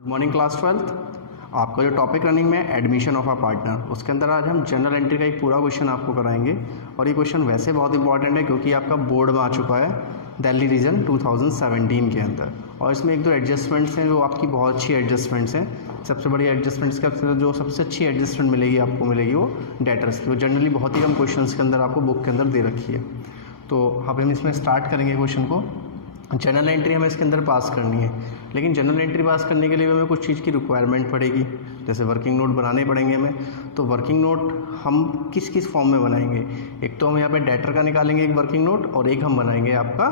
Good morning class 12th। आपका जो topic running में एडमिशन ऑफ अ पार्टनर, उसके अंदर आज हम जनरल एंट्री का एक पूरा क्वेश्चन आपको कराएंगे। और ये क्वेश्चन वैसे बहुत इंपॉर्टेंट है क्योंकि आपका बोर्ड में आ चुका है दिल्ली रीजन 2017 के अंदर। और इसमें एक दो एडजस्टमेंट्स हैं जो आपकी बहुत अच्छी एडजस्टमेंट्स हैं। सबसे बड़ी एडजस्टमेंट्स का जो सबसे अच्छी एडजस्टमेंट मिलेगी आपको मिलेगी वो डेटर्स की। वो जनरली बहुत ही कम क्वेश्चन के अंदर आपको बुक के अंदर दे रखी है। तो अब हम इसमें स्टार्ट करेंगे क्वेश्चन को। जनरल एंट्री हमें इसके अंदर पास करनी है, लेकिन जनरल एंट्री पास करने के लिए हमें कुछ चीज़ की रिक्वायरमेंट पड़ेगी, जैसे वर्किंग नोट बनाने पड़ेंगे हमें। तो वर्किंग नोट हम किस किस फॉर्म में बनाएंगे? एक तो हम यहाँ पे डेटर का निकालेंगे एक वर्किंग नोट, और एक हम बनाएंगे आपका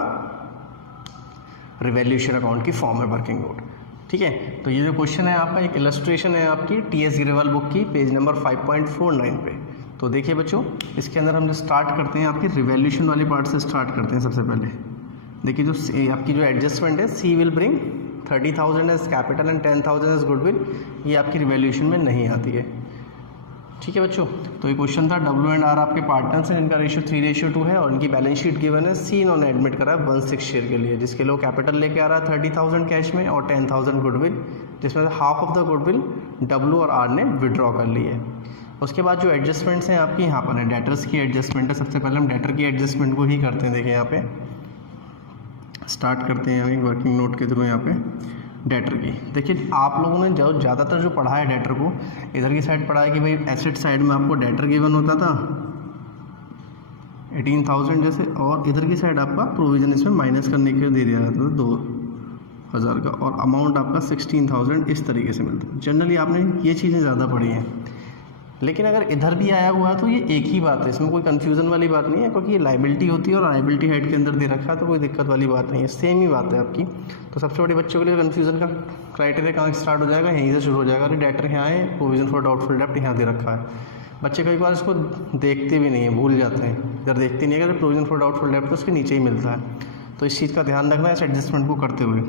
रिवैल्यूएशन अकाउंट की फॉर्म में वर्किंग नोट। ठीक है, तो ये जो क्वेश्चन है आपका एक इलस्ट्रेशन है आपकी TS गिरेवाल बुक की पेज नंबर 5.49 पे। तो देखिए बच्चों, इसके अंदर हम स्टार्ट करते हैं आपकी रिवैल्यूएशन वाले पार्ट से स्टार्ट करते हैं। सबसे पहले देखिए जो आपकी जो एडजस्टमेंट है, C will bring 30,000 as capital and 10,000 as goodwill, ये आपकी रिवैल्यूएशन में नहीं आती है। ठीक है बच्चों, तो ये क्वेश्चन था। W एंड R आपके पार्टनर्स हैं, इनका रेशियो 3:2 है और इनकी बैलेंस शीट गिवन है। C इन्होंने एडमिट करा है 1/6 शेयर के लिए, जिसके लिए कैपिटल लेके आ रहा है 30,000 कैश में और 10,000 गुडविल, जिसमें से half of the goodwill W और R ने विड्रॉ कर ली है। उसके बाद जो एडजस्टमेंट्स हैं आपकी यहाँ पर है, डेटर्स की एडजस्टमेंट है। सबसे पहले हम डेटर की एडजस्टमेंट को ही करते हैं। देखिए यहाँ पे स्टार्ट करते हैं एक वर्किंग नोट के थ्रू यहाँ पे डेटर की। देखिए आप लोगों ने जो ज़्यादातर जो पढ़ा है डेटर को, इधर की साइड पढ़ा है कि भाई एसेट साइड में आपको डेटर गिवन होता था 18,000 जैसे, और इधर की साइड आपका प्रोविज़न इसमें माइनस करने के लिए दे दिया जाता था 2,000 का, और अमाउंट आपका 16,000 इस तरीके से मिलता है। जनरली आपने ये चीज़ें ज़्यादा पढ़ी हैं, लेकिन अगर इधर भी आया हुआ है तो ये एक ही बात है, इसमें कोई कन्फ्यूज़न वाली बात नहीं है, क्योंकि ये लाइबिलिटी होती है और लाइबिलिटी हेड के अंदर दे रखा है, तो कोई दिक्कत वाली बात नहीं है, सेम ही बात है आपकी। तो सबसे बड़े बच्चों के लिए कन्फ्यूज़न का क्राइटेरिया कहाँ स्टार्ट हो जाएगा? यहीं से शुरू हो जाएगा। अरे डेटर यहाँ है, प्रोविजन फॉर डाउटफुल डेब्ट यहाँ दे रखा है। बच्चे कई बार इसको देखते भी नहीं है, भूल जाते हैं, इधर देखते नहीं है। अगर प्रोविजन फॉर डाउटफुल डेब्ट तो उसके नीचे ही मिलता है। तो इस चीज़ का ध्यान रखना है इस एडजस्टमेंट को करते हुए।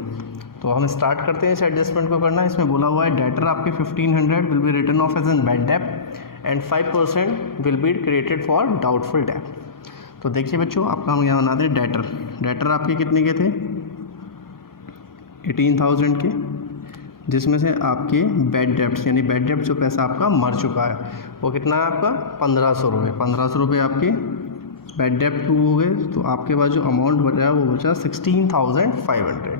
तो हम स्टार्ट करते हैं इस एडजस्टमेंट को करना। इसमें बोला हुआ है डेटर आपके 1500 will be written off as an bad डेब्ट and 5% will be created for doubtful डेब्ट। तो देखिए बच्चों, आपका हम यहाँ बना दें डेटर। डेटर आपके कितने के थे? 18,000 के, जिसमें से आपके बैड डेब्ट्स यानी बैड डेब्ट जो पैसा आपका मर चुका है वो कितना है आपका? 1,500 रुपये। 1,500 रुपये आपके बैड डेब्ट टू हो गए। तो आपके पास जो अमाउंट बचा वो बचा 16,500।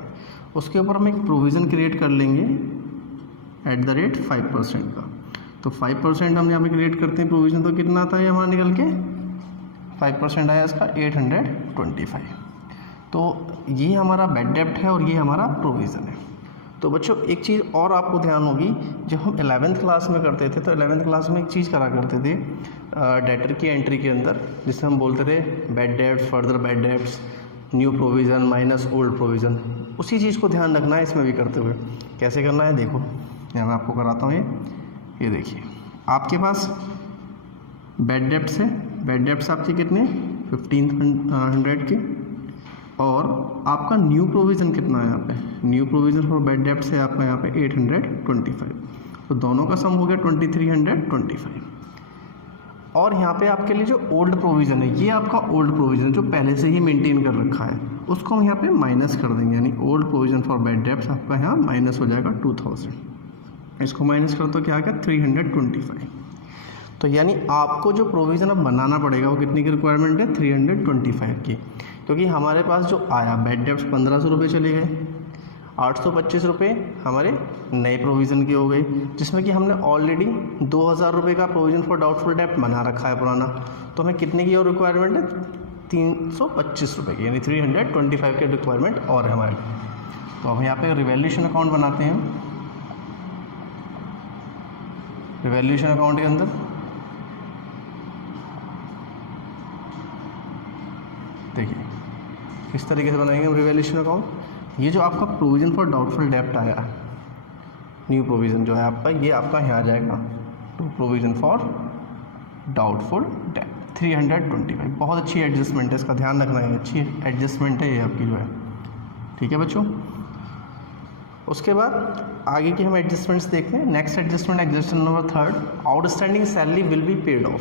उसके ऊपर हम एक प्रोविज़न क्रिएट कर लेंगे एट द रेट 5% का। तो 5% हम यहाँ पे क्रिएट करते हैं प्रोविज़न। तो कितना आता है हमारा निकल के? 5% आया इसका 825। तो ये हमारा बैड डेब्ट है और ये हमारा प्रोविज़न है। तो बच्चों एक चीज़ और आपको ध्यान होगी, जब हम 11th क्लास में करते थे तो 11th क्लास में एक चीज़ करा करते थे डेटर की एंट्री के अंदर, जिसे हम बोलते थे bad debts, further bad debts, new provision minus old provision. उसी चीज़ को ध्यान रखना है इसमें भी करते हुए। कैसे करना है देखो, यहाँ मैं आपको कराता हूँ। ये देखिए, आपके पास बैड डेब्ट्स है। बैड डेब्ट्स आपके कितने? 1,500 के, और आपका न्यू प्रोविज़न कितना है यहाँ पे? New provision for bad debts है आपका यहाँ पे 825। तो दोनों का सम हो गया 2,325। और यहाँ पे आपके लिए जो ओल्ड प्रोविज़न है, ये आपका ओल्ड प्रोविज़न जो पहले से ही मेंटेन कर रखा है, उसको हम यहाँ पे माइनस कर देंगे। यानी old provision for bad debts आपका यहाँ माइनस हो जाएगा 2,000। इसको माइनस करो तो क्या आ गया? 325। तो यानी आपको जो प्रोविज़न अब बनाना पड़ेगा वो कितनी की रिक्वायरमेंट है? 325 की। क्योंकि हमारे पास जो आया बैड डेब्ट्स 1,500 रुपये चले गए, 825 रुपये हमारे नए प्रोविज़न के हो गए, जिसमें कि हमने ऑलरेडी 2,000 रुपये का प्रोविज़न फॉर डाउटफुल डेब्ट बना रखा है पुराना। तो हमें कितने की और रिक्वायरमेंट है? 325 रुपये की, यानी 325 की रिक्वायरमेंट और है हमारे। तो हम यहाँ पे रिवैल्यूएशन अकाउंट बनाते हैं। रिवैल्यूएशन अकाउंट के अंदर देखिए किस तरीके से बनाएंगे हम रिवैल्यूएशन अकाउंट। ये जो आपका प्रोविज़न फॉर डाउटफुल डेब्ट आया, न्यू प्रोविज़न जो है आपका, ये आपका यहाँ आ जाएगा टू प्रोविज़न फॉर डाउटफुल डेब्ट 325। बहुत अच्छी एडजस्टमेंट है, इसका ध्यान रखना है, अच्छी एडजस्टमेंट है ये आपकी जो है। ठीक है बच्चों, उसके बाद आगे की हम एडजस्टमेंट्स देखते हैं। Next adjustment, adjustment number 3, outstanding salary will be paid of.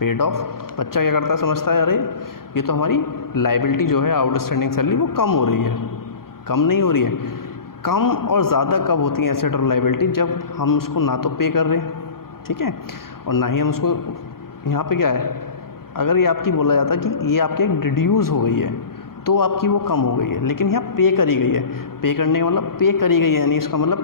Paid of बच्चा क्या करता है? समझता है अरे ये तो हमारी लाइबिलिटी जो है आउटस्टैंडिंग सैलरी वो कम हो रही है। कम नहीं हो रही है, कम और ज़्यादा कब होती है एसेट और लाइबिलिटी? जब हम उसको ना तो पे कर रहे हैं, ठीक है, और ना ही हम उसको, यहाँ पे क्या है, अगर ये आपकी बोला जाता कि ये आपके रिड्यूस हो गई है तो आपकी वो कम हो गई है, लेकिन यहाँ पे करी गई है। पे करने का मतलब पे करी गई है, यानी इसका मतलब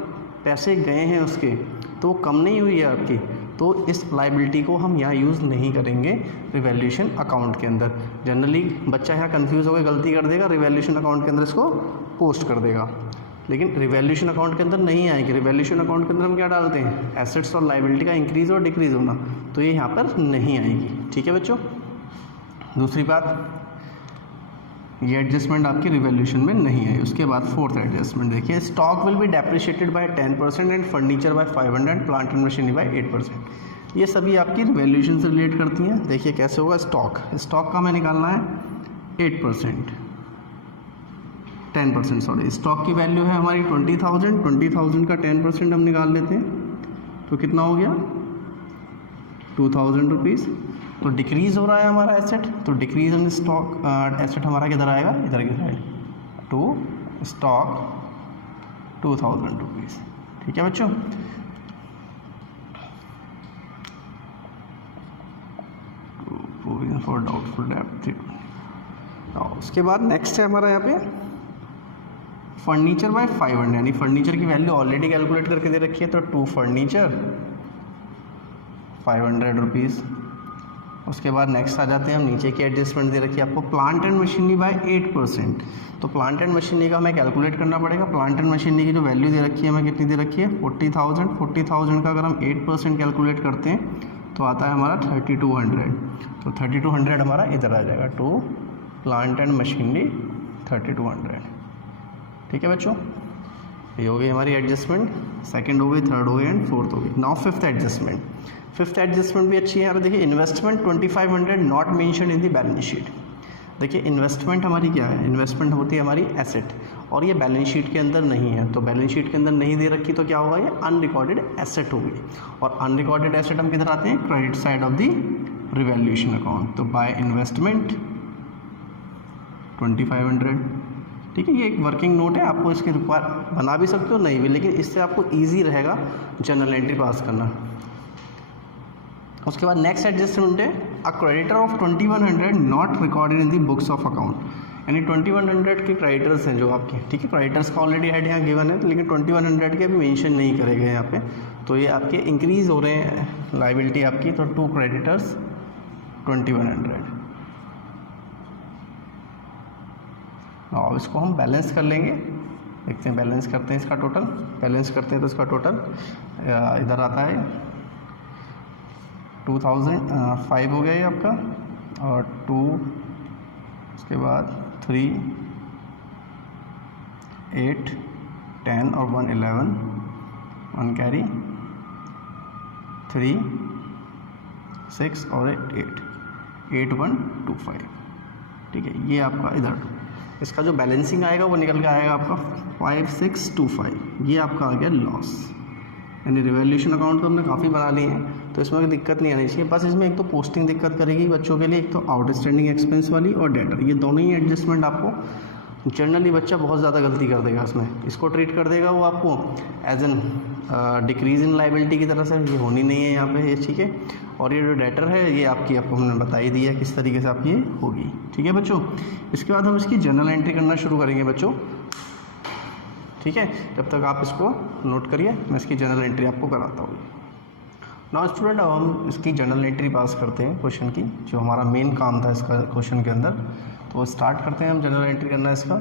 पैसे गए हैं उसके, तो वो कम नहीं हुई है आपकी, तो इस लाइबिलिटी को हम यहाँ यूज़ नहीं करेंगे रिवैल्यूएशन अकाउंट के अंदर। जनरली बच्चा यहाँ कंफ्यूज होकर गलती कर देगा, रिवैल्यूएशन अकाउंट के अंदर इसको पोस्ट कर देगा, लेकिन रिवैल्यूएशन अकाउंट के अंदर नहीं आएगी। रिवैल्यूएशन अकाउंट के अंदर हम क्या डालते हैं, एसेट्स और लाइबिलिटी का इंक्रीज़ और डिक्रीज़ होना, तो ये यहाँ पर नहीं आएगी। ठीक है बच्चों। दूसरी बात, ये एडजस्टमेंट आपकी रिवैल्यूएशन में नहीं आई। उसके बाद फोर्थ एडजस्टमेंट देखिए, stock will be depreciated by 10% and furniture by 500, plant and machinery by 8%। ये सभी आपकी रिवैल्यूएशन से रिलेट करती हैं। देखिए कैसे होगा, स्टॉक का हमें निकालना है 8%, 10% सॉरी, स्टॉक की वैल्यू है हमारी 20,000 का 10% हम निकाल लेते हैं तो कितना हो गया 2,000 रुपीज़। तो डिक्रीज़ हो रहा है हमारा एसेट, तो डिक्रीज इन स्टॉक एसेट हमारा किधर आएगा, इधर की साइड, टू स्टॉक 2,000 रुपीज़। ठीक है बच्चों। प्रोविजन फॉर डाउटफुल डेब्ट। उसके बाद नेक्स्ट है हमारा यहाँ पे फर्नीचर बाय 500, यानी फर्नीचर की वैल्यू ऑलरेडी कैलकुलेट करके दे रखी है, तो टू फर्नीचर 500 रुपीज़। उसके बाद नेक्स्ट आ जाते हैं हम, नीचे की एडजस्टमेंट दे रखी है आपको प्लांट एंड मशीनरी बाय 8%। तो प्लांट एंड मशीनरी का हमें कैलकुलेट करना पड़ेगा। प्लांट एंड मशीनरी की जो वैल्यू दे रखी है हमें कितनी दे रखी है 40,000 का अगर हम 8% कैलकुलेट करते हैं तो आता है हमारा 3200। तो 3200 हमारा इधर आ जाएगा, टू प्लांट एंड मशीनरी 3200। ठीक है बच्चों, ये हो गई हमारी एडजस्टमेंट, सेकंड हो गई, थर्ड हो गई एंड फोर्थ हो गई। Now fifth adjustment. Fifth adjustment भी अच्छी है। यहाँ पे देखिए investment 2500 not mention in the balance sheet. देखिए इन्वेस्टमेंट हमारी क्या है, इन्वेस्टमेंट होती है हमारी एसेट, और ये बैलेंस शीट के अंदर नहीं है, तो बैलेंस शीट के अंदर नहीं दे रखी तो क्या होगा, ये अनरिकॉर्डेड एसेट होगी। और अनरिकॉर्डेड एसेट हम किधर आते हैं, credit side of the revaluation account. तो बाय इन्वेस्टमेंट 2500। ठीक है, ये एक वर्किंग नोट है, आपको इसके रिक्वायर बना भी सकते हो नहीं भी, लेकिन इससे आपको ईजी रहेगा जनरल एंट्री पास करना। उसके बाद नेक्स्ट एडजस्टमेंट है a creditor of 2100 not recorded in the books of account, यानी 2100 के क्रेडिटर्स हैं जो आपके, ठीक है, क्रेडिटर्स का ऑलरेडी हेड यहाँ गिवन है, लेकिन 2100 के अभी मेंशन नहीं करे गए यहाँ पे, तो ये आपके इंक्रीज़ हो रहे हैं लाइबिलिटी आपकी। तो टू क्रेडिटर्स 2100। और इसको हम बैलेंस कर लेंगे, देखते हैं बैलेंस करते हैं इसका टोटल, बैलेंस करते हैं तो इसका टोटल इधर आता है 2005 हो गया ये आपका, और 2 उसके बाद 3 8 10 और 1 11, 1 कैरी 3 6 और 8 8125। ठीक है, ये आपका इधर इसका जो बैलेंसिंग आएगा वो निकल के आएगा आपका 5625। ये आपका आ गया लॉस, यानी रिवैल्यूएशन अकाउंट तो हमने काफ़ी बना लिए हैं, तो इसमें कोई दिक्कत नहीं आनी चाहिए। बस इसमें एक तो पोस्टिंग दिक्कत करेगी बच्चों के लिए, एक तो आउटस्टैंडिंग एक्सपेंस वाली और डेटर, ये दोनों ही एडजस्टमेंट आपको जनरली बच्चा बहुत ज़्यादा गलती कर देगा इसमें, इसको ट्रीट कर देगा वो आपको as an decrease in liability की तरह से, ये होनी नहीं है यहाँ पे ये। ठीक है, और ये जो डेटर है ये आपको हमने बता ही दिया किस तरीके से आपकी होगी। ठीक है बच्चों, इसके बाद हम इसकी जर्नल एंट्री करना शुरू करेंगे बच्चों। ठीक है, जब तक आप इसको नोट करिए, मैं इसकी जर्नल एंट्री आपको कराता हूँ। नाउ स्टूडेंट, अब हम इसकी जर्नल एंट्री पास करते हैं क्वेश्चन की, जो हमारा मेन काम था इसका क्वेश्चन के अंदर, तो स्टार्ट करते हैं हम जर्नल एंट्री करना इसका।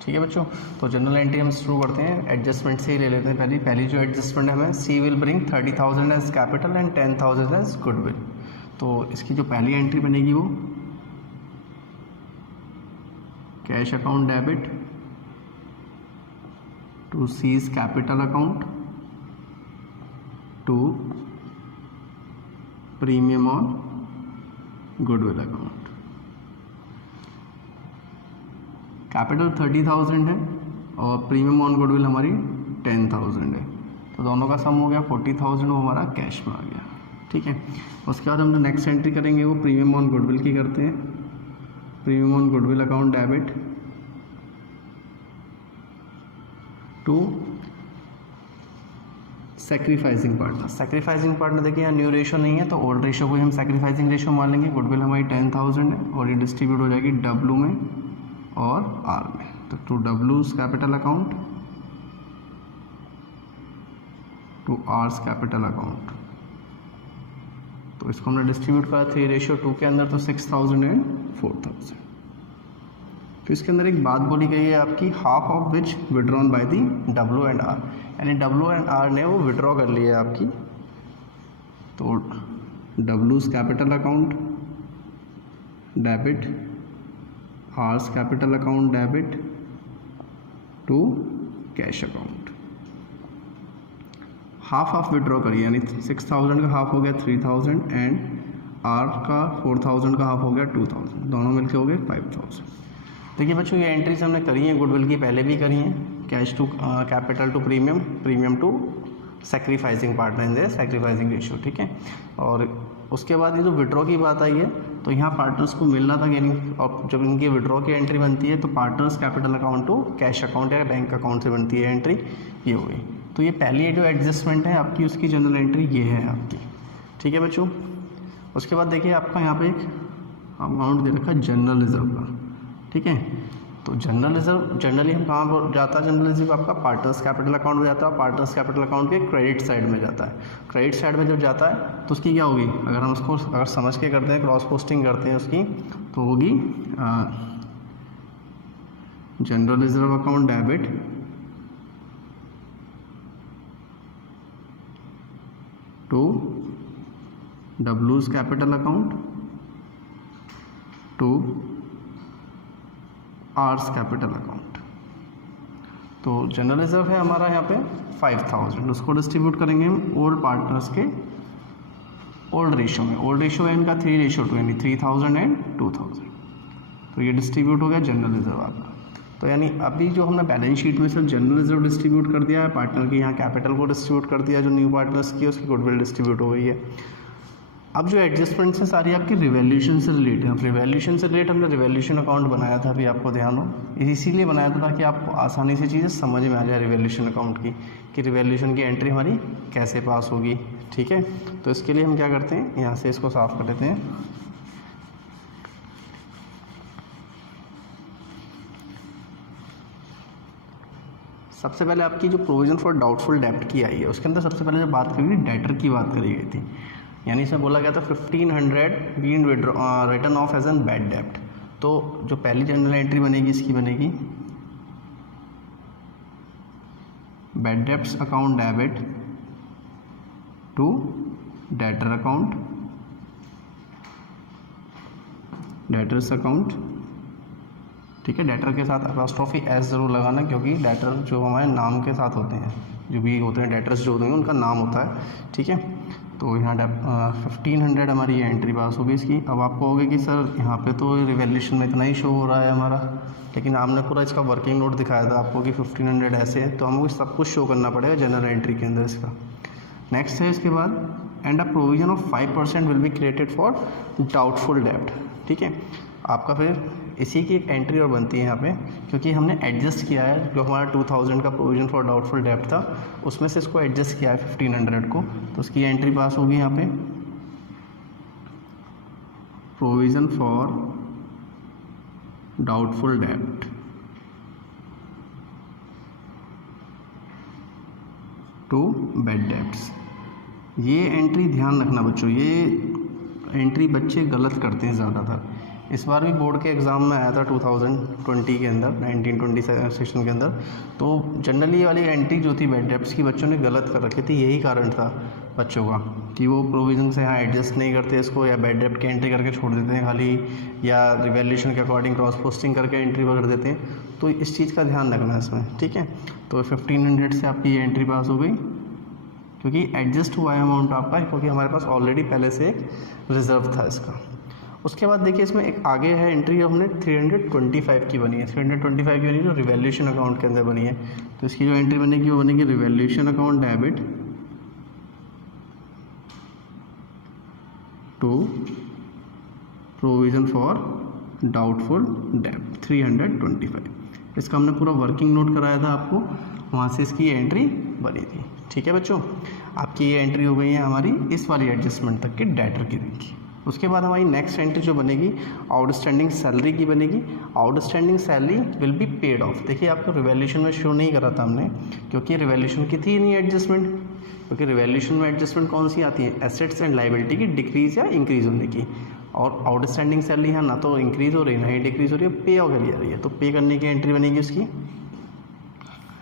ठीक है बच्चों, तो जनरल एंट्री हम शुरू करते हैं, एडजस्टमेंट से ही ले लेते हैं। पहली जो एडजस्टमेंट है हमें, C will bring 30,000 as capital and 10,000 as goodwill. तो इसकी जो पहली एंट्री बनेगी वो cash account debit to C's capital account to premium on goodwill account. Capital 30,000 है और प्रीमियम ऑन गुडविल हमारी 10,000 है, तो दोनों का सम हो गया 40,000, वो हमारा कैश में आ गया। ठीक है, उसके बाद हम जो नेक्स्ट एंट्री करेंगे वो प्रीमियम ऑन गुडविल की करते हैं। Premium on goodwill account debit to sacrificing partner. Sacrificing partner देखिए यहाँ न्यू रेशो नहीं है तो ओल्ड रेशो को हम सेक्रीफाइसिंग रेशो मान लेंगे। गुडविल हमारी 10,000 है और ये डिस्ट्रीब्यूट हो जाएगी डब्ल्यू में और आर में। तो टू डब्ल्यूज capital account to R's capital account, तो इसको हमने डिस्ट्रीब्यूट करा 3:2 के अंदर, तो 6,000 एंड 4,000। तो इसके अंदर एक बात बोली गई है आपकी, half of which withdrawn by the W and R, यानी डब्ल्यू एंड आर ने वो विड्रॉ कर लिया है आपकी। तो डब्ल्यूज capital account debit, R's capital account debit to cash account. Half withdraw करिए, यानी 6,000 का हाफ हो गया 3,000 एंड आर का 4,000 का हाफ हो गया 2,000, दोनों मिलके हो गए 5,000। देखिए बच्चों ये एंट्रीज हमने करी हैं गुडविल की, पहले भी करी हैं। Cash to capital to premium, premium to sacrificing partner in the sacrificing ratio, ठीक है। और उसके बाद ये जो विड्रॉ की बात आई है तो यहाँ पार्टनर्स को मिलना था, यानी और जब इनकी विड्रॉ की एंट्री बनती है तो partners capital account to cash account या बैंक अकाउंट से बनती है एंट्री, ये हो गई। तो ये पहली जो एडजस्टमेंट है आपकी, उसकी जनरल एंट्री ये है आपकी, ठीक है बच्चों। उसके बाद देखिए आपका यहाँ पे एक अमाउंट दे रखा है जनरल रिजर्व का, ठीक है। तो जनरल रिजर्व जनरली हम कहाँ पर जाता है, जनरल रिजर्व आपका पार्टनर्स कैपिटल अकाउंट में जाता है। पार्टनर्स कैपिटल अकाउंट के क्रेडिट साइड में जाता है। क्रेडिट साइड में जब जाता है तो उसकी क्या होगी, अगर हम उसको अगर समझ के करते हैं, क्रॉस पोस्टिंग करते हैं उसकी, तो होगी general reserve account debit to डब्ल्यूज capital account to R's capital account. तो जनरल रिजर्व है हमारा यहाँ पे 5,000, उसको डिस्ट्रीब्यूट करेंगे हम ओल्ड पार्टनर्स के ओल्ड रेशो में। ओल्ड रेशो है इनका 3:2, यानी 3,000 एंड 2,000। तो ये डिस्ट्रीब्यूट हो गया जनरल रिजर्व आपका। तो यानी अभी जो हमने बैलेंस शीट में सिर्फ जनरल रिजर्व डिस्ट्रीब्यूट कर दिया है, पार्टनर की यहाँ कैपिटल को डिस्ट्रीब्यूट कर दिया, जो न्यू पार्टनर्स की उसकी गुडविल डिस्ट्रीब्यूट हो गई है। अब जो एडजस्टमेंट्स हैं सारी आपकी रिवैल्यूएशन से रिलेटेड है। रिवैल्यूएशन से रिलेटेड हमने रिवैल्यूएशन अकाउंट बनाया था, अभी आपको ध्यान हो, इसीलिए बनाया था ताकि आपको आसानी से चीज़ें समझ में आ जाए रिवैल्यूएशन अकाउंट की, कि रिवैल्यूएशन की एंट्री हमारी कैसे पास होगी, ठीक है। तो इसके लिए हम क्या करते हैं, यहाँ से इसको साफ कर लेते हैं। सबसे पहले आपकी जो प्रोविजन फॉर डाउटफुल डेब्ट की आई है, उसके अंदर सबसे पहले जो बात करी गई डेटर की बात करी गई थी, यानी इसमें बोला गया था 1,500 been written off as an bad डेब्ट। तो जो पहली जनरल एंट्री बनेगी इसकी बनेगी bad debts account debit to debtor account, debtors account, ठीक है। डेटर के साथ अपॉस्ट्रोफी एस ज़रूर लगाना, क्योंकि डेटर जो हमारे नाम के साथ होते हैं, जो भी होते हैं डेटर्स जो होते हैं उनका नाम होता है, ठीक है। तो यहाँ 1,500 हमारी ये एंट्री पास होगी इसकी। अब आप कहोगे कि सर यहाँ पे तो रिवैल्यूएशन में इतना ही शो हो रहा है हमारा, लेकिन आपने पूरा इसका वर्किंग नोट दिखाया था आपको कि 1,500 ऐसे है, तो हमको सब कुछ शो करना पड़ेगा जनरल एंट्री के अंदर इसका। नेक्स्ट है इसके बाद and a provision of 5% will be created for doubtful डेब्ट, ठीक है। आपका फिर इसी की एक एंट्री और बनती है यहाँ पे, क्योंकि हमने एडजस्ट किया है जो हमारा 2,000 का प्रोविजन फॉर डाउटफुल डेब्ट था, उसमें से इसको एडजस्ट किया है 1,500 को, तो उसकी एंट्री पास होगी यहाँ पे प्रोविजन फॉर डाउटफुल डेब्ट टू बैड डेब्ट्स। ये एंट्री ध्यान रखना बच्चों, ये एंट्री बच्चे गलत करते हैं ज़्यादातर। इस बार भी बोर्ड के एग्ज़ाम में आया था 2020 के अंदर, 1920 सेशन के अंदर, तो जनरली वाली एंट्री जो थी बैड डेब्ट्स की बच्चों ने गलत कर रखी थी। यही कारण था बच्चों का कि वो प्रोविज़न से यहाँ एडजस्ट नहीं करते इसको, या बैड डेब्ट की एंट्री करके छोड़ देते हैं खाली, या रिवैल्यूएशन के अकॉर्डिंग क्रॉस पोस्टिंग करके एंट्री कर देते हैं। तो इस चीज़ का ध्यान रखना है इसमें, ठीक है। तो 1,500 से आपकी ये एंट्री पास हो गई, क्योंकि एडजस्ट हुआ है अमाउंट आपका, क्योंकि हमारे पास ऑलरेडी पहले से एक रिजर्व था इसका। उसके बाद देखिए इसमें एक आगे है एंट्री, हमने 325 की बनी है, 325 की बनी जो रिवैल्यूएशन अकाउंट के अंदर बनी है। तो इसकी जो एंट्री बनेगी वो बनेगी revaluation account debit to provision for doubtful डेब्ट 325। इसका हमने पूरा वर्किंग नोट कराया था आपको, वहाँ से इसकी एंट्री बनी थी। ठीक है बच्चों, आपकी ये एंट्री हो गई है हमारी इस वाली एडजस्टमेंट तक की डेटर की दिन की। उसके बाद हमारी नेक्स्ट एंट्री जो बनेगी आउटस्टैंडिंग सैलरी की बनेगी। Outstanding salary will be paid of. देखिए आपको रिवैल्यूएशन में शो नहीं करा था हमने, क्योंकि रिवैल्यूएशन की थी नहीं एडजस्टमेंट, क्योंकि रिवैल्यूएशन में एडजस्टमेंट कौन सी आती है, एसेट्स एंड लायबिलिटी की डिक्रीज या इंक्रीज होने की। और आउटस्टैंडिंग सैलरी यहाँ ना तो इंक्रीज हो रही है ना ही डिक्रीज हो रही है, पे हो जा रही है। तो पे करने की एंट्री बनेगी उसकी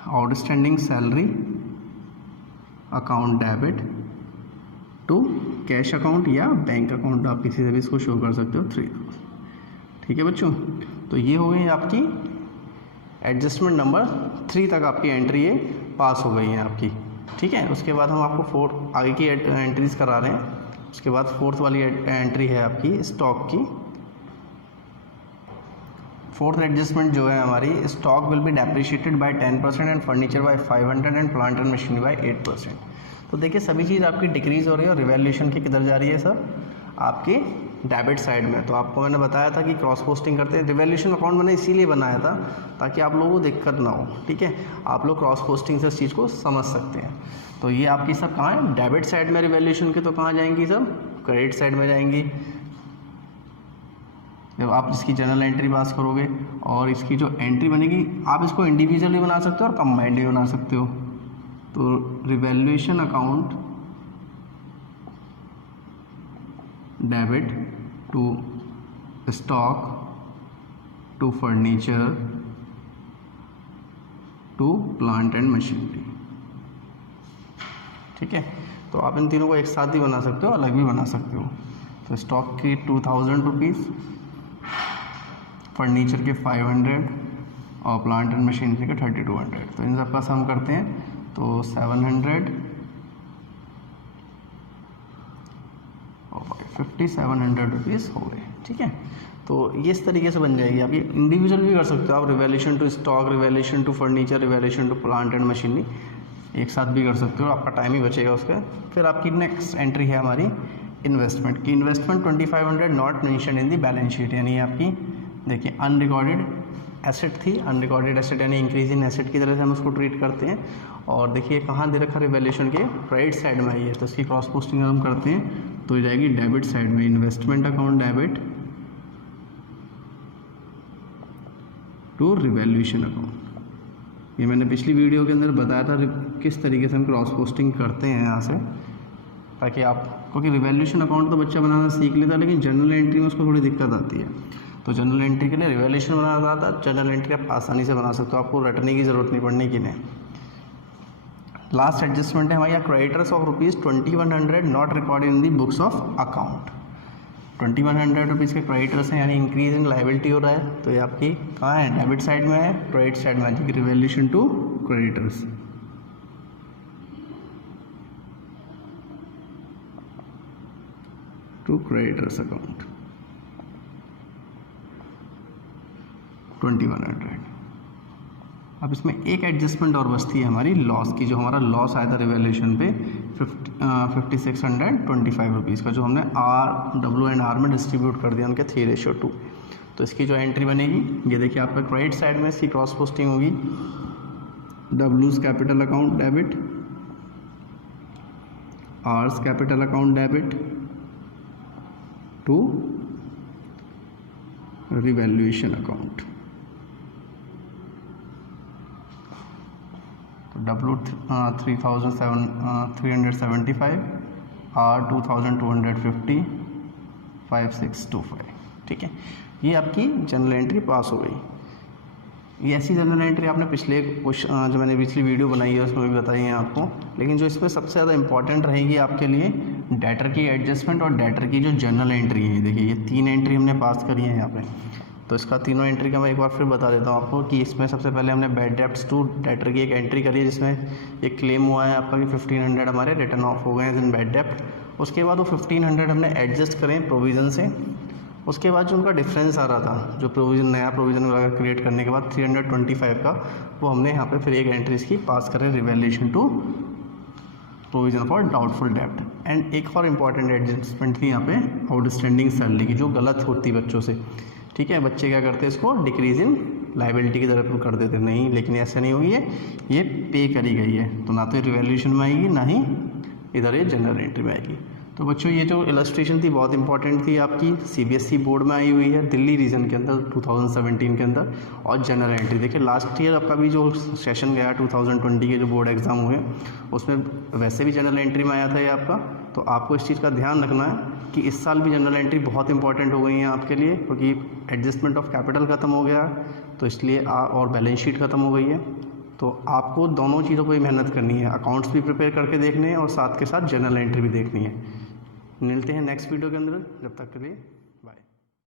outstanding salary account debit to cash account या बैंक अकाउंट, आप किसी से भी इसको शो कर सकते हो 3000। ठीक है बच्चों, तो ये हो गई आपकी एडजस्टमेंट नंबर 3 तक आपकी एंट्री ये पास हो गई है आपकी। ठीक है, उसके बाद हम आपको आगे की एंट्रीज करा रहे हैं। उसके बाद फोर्थ वाली एंट्री है आपकी स्टॉक की। फोर्थ एडजस्टमेंट जो है हमारी, stock will be depreciated by 10% and furniture by 500 and plant and machinery by 8%। तो देखिए सभी चीज़ आपकी डिक्रीज हो रही है और रिवैल्यूएशन की किधर जा रही है सर, आपकी डेबिट साइड में। तो आपको मैंने बताया था कि क्रॉस पोस्टिंग करते हैं, रिवैल्यूएशन अकाउंट मैंने इसीलिए बनाया था ताकि आप लोगों को दिक्कत ना हो। ठीक है, आप लोग क्रॉस पोस्टिंग से इस चीज़ को समझ सकते हैं। तो ये आपकी सब कहाँ है, डेबिट साइड में रिवैल्यूएशन के, तो कहाँ जाएंगी सब, क्रेडिट साइड में जाएंगी। जब आप इसकी जनरल एंट्री पास करोगे और इसकी जो एंट्री बनेगी, आप इसको इंडिविजुअली बना सकते हो और कंबाइंड भी बना सकते हो। तो revaluation account debit to stock to furniture to plant and machinery. ठीक है, तो आप इन तीनों को एक साथ भी बना सकते हो, अलग भी बना सकते हो। तो स्टॉक की 2000 रुपीज़, फर्नीचर के 500 और प्लांट एंड मशीनरी के 3200। तो इन सब का सम करते हैं तो 700 और 5700 रुपीज़ हो गए। ठीक है, तो ये इस तरीके से बन जाएगी। आप ये इंडिविजुअल भी कर सकते हो, आप revaluation to stock, revaluation to furniture, revaluation to plant and machinery एक साथ भी कर सकते हो, आपका टाइम ही बचेगा उसका। फिर आपकी नेक्स्ट एंट्री है हमारी इन्वेस्टमेंट की। Investment 2500 not mention in the balance sheet, यानी आपकी देखिए अनरिकॉर्डेड एसेट थी। अनरिकॉर्डेड एसेट यानी इंक्रीज इन एसेट की तरह से हम उसको ट्रीट करते हैं। और देखिए कहाँ दे रखा रिवैल्यूएशन के राइट साइड में आई है, तो इसकी क्रॉस पोस्टिंग हम करते हैं तो हो जाएगी डेबिट साइड में, investment account debit to revaluation account. ये मैंने पिछली वीडियो के अंदर बताया था किस तरीके से हम क्रॉस पोस्टिंग करते हैं यहाँ से, ताकि आप, क्योंकि रिवैल्यूएशन अकाउंट तो बच्चा बनाना सीख लेता है, लेकिन जनरल एंट्री में उसको थोड़ी दिक्कत आती है। तो जनरल एंट्री के लिए रिवैल्यूएशन बनाना आता है, जनरल एंट्री आप आसानी से बना सकते हो, आपको रटने की ज़रूरत नहीं पड़ने की नहीं। लास्ट एडजस्टमेंट है हमारी creditors of ₹2100 not recorded in the books of account. 2100 rupees के क्रेडिटर्स हैं, यानी इंक्रीज इन लायबिलिटी हो रहा है। तो ये आपकी कहाँ है, डेबिट साइड में है, क्रेडिट साइड में आ जाएगी revaluation to creditors. To creditors account 2100। अब इसमें एक एडजस्टमेंट और बचती है हमारी लॉस की, जो हमारा लॉस आया था रिवैल्यूएशन पे 5625 रुपीज़ का, जो हमने R में डिस्ट्रीब्यूट कर दिया उनके 3:2। तो इसकी जो एंट्री बनेगी, ये देखिए आपका क्रेडिट साइड में इसकी क्रॉस पोस्टिंग होगी, W's capital account debit, R's capital account debit to revaluation account. W 3,375, R 2,250, 5625। ठीक है, ये आपकी जनरल एंट्री पास हो गई। ये ऐसी जनरल एंट्री आपने पिछले कुछ जो मैंने पिछली वीडियो बनाई है उसमें भी बताई है आपको, लेकिन जो इसमें सबसे ज़्यादा इंपॉर्टेंट रहेगी आपके लिए डेटर की एडजस्टमेंट और डेटर की जो जनरल एंट्री है। देखिए ये 3 एंट्री हमने पास करी है यहाँ पे, तो इसका तीनों एंट्री का मैं एक बार फिर बता देता हूँ आपको कि इसमें सबसे पहले हमने बैड डेब्ट्स टू डेटर की एक एंट्री करी है, जिसमें एक क्लेम हुआ है आपका कि 1500 हमारे रिटर्न ऑफ हो गए हैं इन बैड डेब्ट। उसके बाद वो 1500 हमने एडजस्ट करें प्रोविज़न से। उसके बाद जो उनका डिफरेंस आ रहा था, जो प्रोविज़न नया प्रोविज़न वगैरह क्रिएट करने के बाद 325 का, वो हमने यहाँ पे फिर एक एंट्री इसकी पास करें revaluation to provision for doubtful डेब्ट। एंड एक और इम्पॉर्टेंट एडजस्टमेंट थी यहाँ पे आउटस्टैंडिंग सैलरी की, जो गलत होती बच्चों से। ठीक है, बच्चे क्या करते हैं, इसको डिक्रीज इन लाइबिलिटी की तरफ कर देते, नहीं, लेकिन ऐसा नहीं हुई है, ये पे करी गई है, तो ना तो रिवैल्यूएशन में आएगी ना ही इधर ये जनरल एंट्री में आएगी। तो बच्चों ये जो इलस्ट्रेशन थी बहुत इंपॉर्टेंट थी, आपकी सीबीएसई बोर्ड में आई हुई है दिल्ली रीजन के अंदर 2017 के अंदर। और जनरल एंट्री देखिए लास्ट ईयर आपका भी जो सेशन गया 2020 के जो बोर्ड एग्ज़ाम हुए उसमें वैसे भी जनरल एंट्री में आया था ये आपका। तो आपको इस चीज़ का ध्यान रखना है कि इस साल भी जनरल एंट्री बहुत इंपॉर्टेंट हो गई है आपके लिए, क्योंकि एडजस्टमेंट ऑफ कैपिटल ख़त्म हो गया तो इसलिए और बैलेंस शीट ख़त्म हो गई है। तो आपको दोनों चीज़ों पर मेहनत करनी है, अकाउंट्स भी प्रिपेयर करके देखने हैं और साथ के साथ जनरल एंट्री भी देखनी है। मिलते हैं नेक्स्ट वीडियो के अंदर, जब तक के लिए